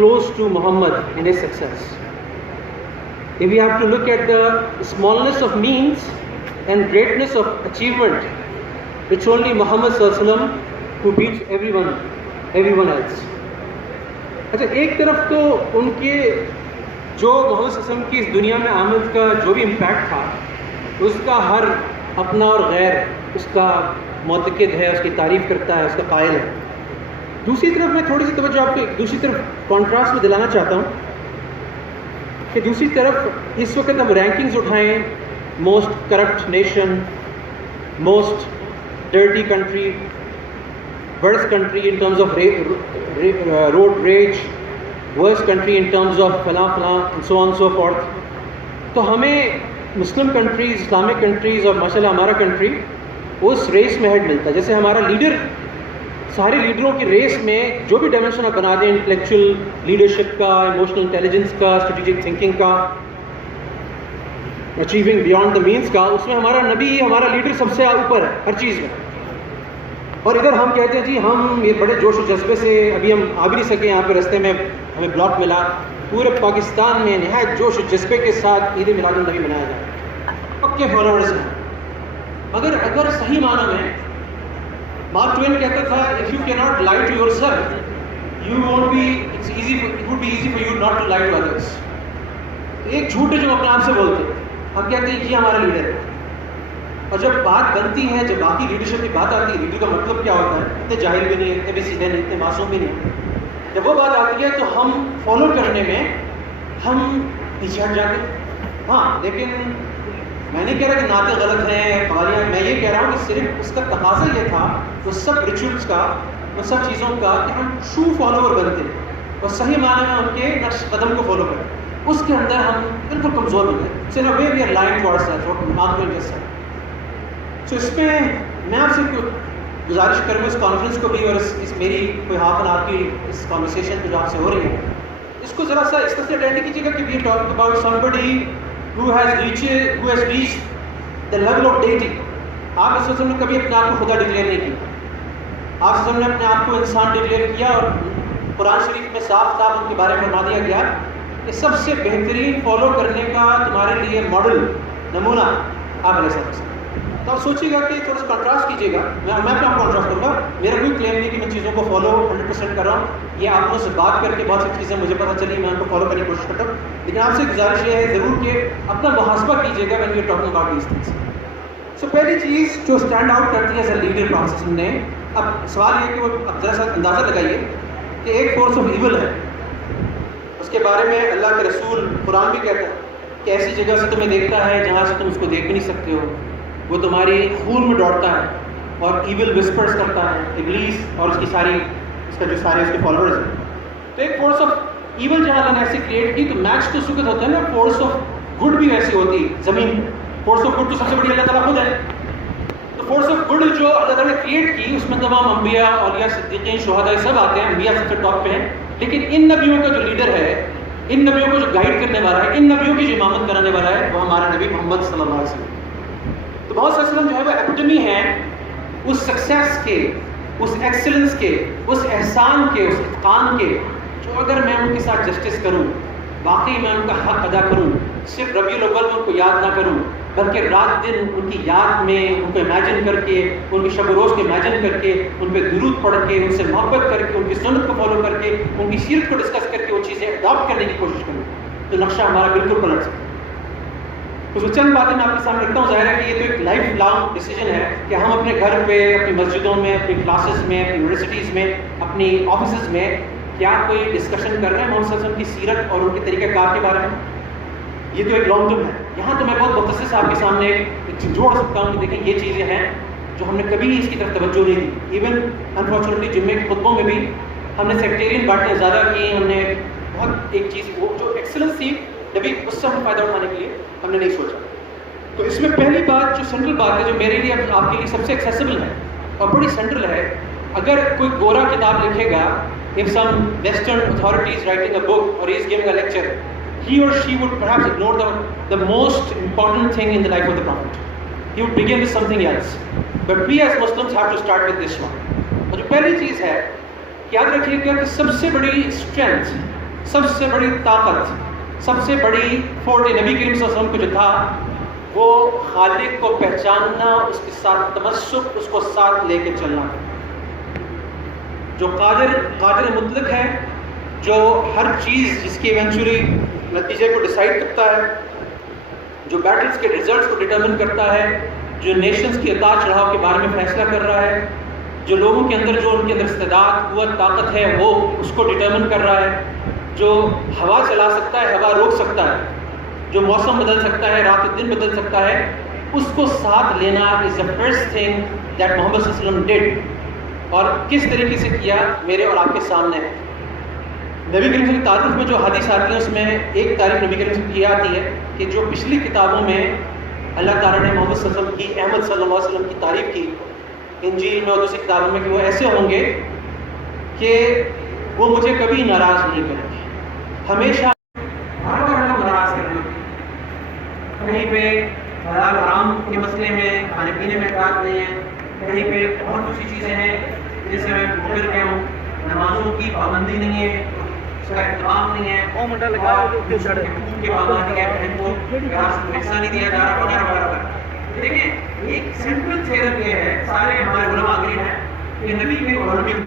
close to Muhammad in his success. If we have to look at the smallness of means and greatness of achievement, it's only Muhammad sallallahu alaihi wasallam who beats everyone else. اچھا، ایک طرف تو ان کے جو محمد صلی اللہ علیہ وسلم کی اس دنیا میں آمد کا جو بھی امپیکٹ تھا، اس کا ہر اپنا اور غیر اس کا معتقد ہے، اس کی تعریف کرتا ہے، اس کا قائل ہے. دوسری طرف میں تھوڑی سی توجہ آپ کو دوسری طرف کانٹراسٹ میں دلانا چاہتا ہوں کہ دوسری طرف اس وقت ہم رینکنگز اٹھائیں، most corrupt nation, most dirty country, worst country in terms of road rage, worst country in terms of فلاں and so on and so forth. تو ہمیں مسلم کنٹریز، اسلامک کنٹریز اور ماشاء اللہ ہمارا کنٹری اس ریس میں ہیڈ ملتا ہے. جیسے ہمارا لیڈر، سارے لیڈروں کی ریس میں جو بھی ڈائمینشن آپ بنا دیں، انٹلیکچوئل لیڈرشپ کا، ایموشنل انٹیلیجنس کا، اسٹریٹجک تھنکنگ کا، اچیونگ بیانڈ دا مینس کا، اس میں ہمارا نبی، ہمارا لیڈر سب سے اوپر ہے ہر چیز میں. اور ادھر ہم کہتے ہیں جی ہم یہ بڑے جوش و جذبے سے ابھی ہم آ بھی نہیں سکے، یہاں پہ رستے میں ہمیں بلاک ملا. پورے پاکستان میں نہایت جوش و جذبے کے ساتھ عید میلاد النبی منایا جائے، پکے فالوورز ہیں. مگر اگر صحیح معنی میں مارک ٹوین کہتا تھا if you cannot lie to yourself, it would be easy for you not to lie to others. ایک جھوٹ ہے جو ہم اپنے آپ سے بولتے ہیں، ہم کہتے ہیں یہ ہمارا لیڈر ہے. اور جب بات بنتی ہے، جب باقی لیڈرشپ کی بات آتی ہے، لیڈر کا مطلب کیا ہوتا ہے، اتنے جاہل بھی نہیں، اتنے بھی سیدھے نہیں، اتنے معصوم بھی نہیں. جب وہ بات آتی ہے تو ہم فالو کرنے میں ہم پیچھے ہٹ جاتے ہیں. ہاں، لیکن میں نہیں کہہ رہا کہ نعتیں غلط ہیں، قوالیاں، میں یہ کہہ رہا ہوں کہ صرف اس کا تقاضا یہ تھا وہ سب ریچولس کا، وہ سب چیزوں کا کہ ہم ٹرو فالوور بنتے ہیں اور صحیح معنی میں ان کے نقش قدم کو فالو کریں. اس کے اندر ہم بالکل کمزور ہو گئے. So in a way we are lying to our self, اور مارک ٹوین جیسا. تو اس میں میں آپ سے گزارش کروں اس کانفرنس کو بھی اور اس میری کوئی ہاف این آور کی اس کانورسیشن جو آپ سے ہو رہی ہے، اس کو ذرا سا اس طرح سے اٹینڈ کیجیے گا کہ we are talking about somebody who has reached the level of deity. آپ اس وسلم نے کبھی اپنے آپ کو خدا ڈکلیئر نہیں کیا. آپ وسلم نے اپنے آپ کو انسان ڈکلیئر کیا، اور قرآن شریف میں صاف صاف ان کے بارے میں فرما دیا گیا کہ سب سے بہترین فالو کرنے کا تمہارے لیے ماڈل، نمونہ آپ علیہ السلام. تو آپ سوچیے گا کہ تھوڑا سا کنٹراسٹ کیجیے گا. میں اپنا کنٹراسٹ کروں گا. میرا کوئی کلیم نہیں کہ میں چیزوں کو فالو 100% کر رہا ہوں. یہ آپ لوگوں سے بات کر کے بہت سی چیزیں مجھے پتہ چلی، میں ان کو فالو کرنے کی کوشش کرتا ہوں. لیکن آپ سے گزارش یہ ہے ضرور کہ اپنا محاسبہ کیجیے گا when we are talking about these things. سو پہلی چیز جو اسٹینڈ آؤٹ کرتی ہے ایز اے لیڈر پروسیس نے، اب سوال یہ کہ وہ اب ذرا سا اندازہ لگائیے کہ ایک فورس آف ایول ہے، اس کے بارے میں اللہ کے رسول قرآن بھی کہتا ہے کہ ایسی جگہ سے تمہیں دیکھتا ہے جہاں سے تم اس کو دیکھ بھی نہیں سکتے ہو. وہ تمہاری خون میں دوڑتا ہے اور ایول وسپرز کرتا ہے، ابلیس اور اس کا جو سارے اس کے فالوورز ہیں. تو ایک فورس آف ایول جہاں اللہ نے ایسے کریٹ کی، تو میچ تو سکت ہوتا ہے نا فورس آف گڈ بھی ویسی ہوتی زمین. فورس آف گڈ تو سب سے بڑی اللہ تعالیٰ خود ہے. تو فورس آف گڈ جو اللہ تعالیٰ نے کریٹ کی، اس میں تمام انبیاء، اولیاء، صدیقین، شہداء سب آتے ہیں. انبیاء سب سے ٹاپ پہ ہیں، لیکن ان نبیوں کا جو لیڈر ہے، ان نبیوں کو جو گائیڈ کرنے والا ہے، ان نبیوں کی جو امامت کرانے والا ہے، وہ ہمارا نبی محمد صلی اللہ علیہ وسلم. تو محمد صلی اللہ علیہ وسلم جو ہے وہ ایپیٹمی ہے اس سکسیس کے، اس ایکسلنس کے، اس احسان کے، اس اتقان کے، جو اگر میں ان کے ساتھ جسٹس کروں، واقعی میں ان کا حق ادا کروں، صرف ربیع الاول میں ان کو یاد نہ کروں، بلکہ رات دن ان کی یاد میں ان کو امیجن کر کے، ان کی شب و روز کو امیجن کر کے، ان پہ درود پڑھ کے، ان سے محبت کر کے، ان کی سنت کو فالو کر کے، ان کی سیرت کو ڈسکس کر کے وہ چیزیں اڈاپٹ کرنے کی کوشش کروں، تو نقشہ ہمارا بالکل پلٹ سکتا ہے. تو چند باتیں میں آپ کے سامنے رکھتا ہوں. ظاہر ہے کہ یہ تو ایک لائف لانگ ڈیسیجن ہے کہ ہم اپنے گھر پہ، اپنی مسجدوں میں، اپنی کلاسز میں، اپنی یونیورسٹیز میں، اپنی آفیسز میں کیا کوئی ڈسکشن کر رہے ہیں محمد صلی اللہ علیہ وسلم کی سیرت اور ان کے طریقہ کار کے بارے میں. یہ تو ایک لانگ ٹرم ہے. یہاں تو میں بہت مختصر سے آپ کے سامنے ایک جوڑ سکتا ہوں کہ دیکھیں یہ چیزیں ہیں جو ہم نے کبھی اس کی طرف توجہ نہیں دی. ایون انفارچونیٹلی جمعے کے خطبوں میں بھی ہم نے سیکٹیرین باتیں زیادہ کی. ہم نے بہت ایک چیز وہ جو ایکسلنس تھی کبھی اس سے ہم فائدہ اٹھانے کے لیے ہم نے نہیں سوچا. تو اس میں پہلی بات جو سینٹرل بات ہے، جو میرے لیے آپ کے لیے سب سے ایکسیسیبل ہے اور بڑی سینٹرل ہے، اگر کوئی گورا کتاب لکھے گا، if some western authority is writing a book or he is giving a lecture, he or she would perhaps ignore the most important thing in the life of the prophet. He would begin with something else. But we as Muslims have to start with this one. اور جو پہلی چیز ہے، یاد رکھیے گا کہ سب سے بڑی اسٹرینتھ سب سے بڑی طاقت، سب سے بڑی فورٹ نبی کریم صلی اللہ علیہ وسلم کو جو تھا وہ خالق کو پہچاننا، اس کے ساتھ تمسک، اس کو ساتھ لے کے چلنا، جو قادر مطلق ہے، جو ہر چیز جس کی ایونچولی نتیجے کو ڈیسائیڈ کرتا ہے، جو بیٹلز کے ریزلٹس کو ڈٹرمن کرتا ہے، جو نیشنز کی اتار چڑھاؤ کے بارے میں فیصلہ کر رہا ہے، جو لوگوں کے اندر جو ان کے اندر استعداد، قوت، طاقت ہے وہ اس کو ڈٹرمن کر رہا ہے، جو ہوا چلا سکتا ہے، ہوا روک سکتا ہے، جو موسم بدل سکتا ہے، رات دن بدل سکتا ہے، اس کو ساتھ لینا از دا فرسٹ تھنگ دیٹ محمد صلی اللہ علیہ وسلم ڈیڈ، اور کس طریقے سے کیا میرے اور آپ کے سامنے ہے۔ نبی کریم صلی اللہ علیہ وسلم کی تعریف میں جو حدیث آتی ہے اس میں ایک تعریف نبی کریم صلی اللہ علیہ وسلم کی یہ آتی ہے کہ جو پچھلی کتابوں میں اللہ تعالیٰ نے محمد صلی اللہ علیہ وسلم کی، احمد صلی اللہ علیہ وسلم کی تعریف کی، انجیل میں اور دوسری کتابوں میں، کہ وہ ایسے ہوں گے کہ وہ مجھے کبھی ناراض نہیں کریں گے، ہمیشہ ہر بار اللہ ناراض کریں گے، کہیں پہ حلال حرام کے مسئلے میں کھانے پینے میں اطاعت نہیں ہے، کہیں پہ اور دوسری چیزیں ہیں جیسے میں بھول گیا ہوں، نمازوں کی پابندی نہیں ہے، اس کا اہتمام نہیں ہے، حقوق کی پابندی ہے، بہن کو پیار سے پیسہ نہیں دیا جا رہا، وغیرہ وغیرہ۔ دیکھیں ایک سینٹرل تھیرم یہ ہے، سارے ہمارے علماء اگری ہیں کہ نبی کے اور نبی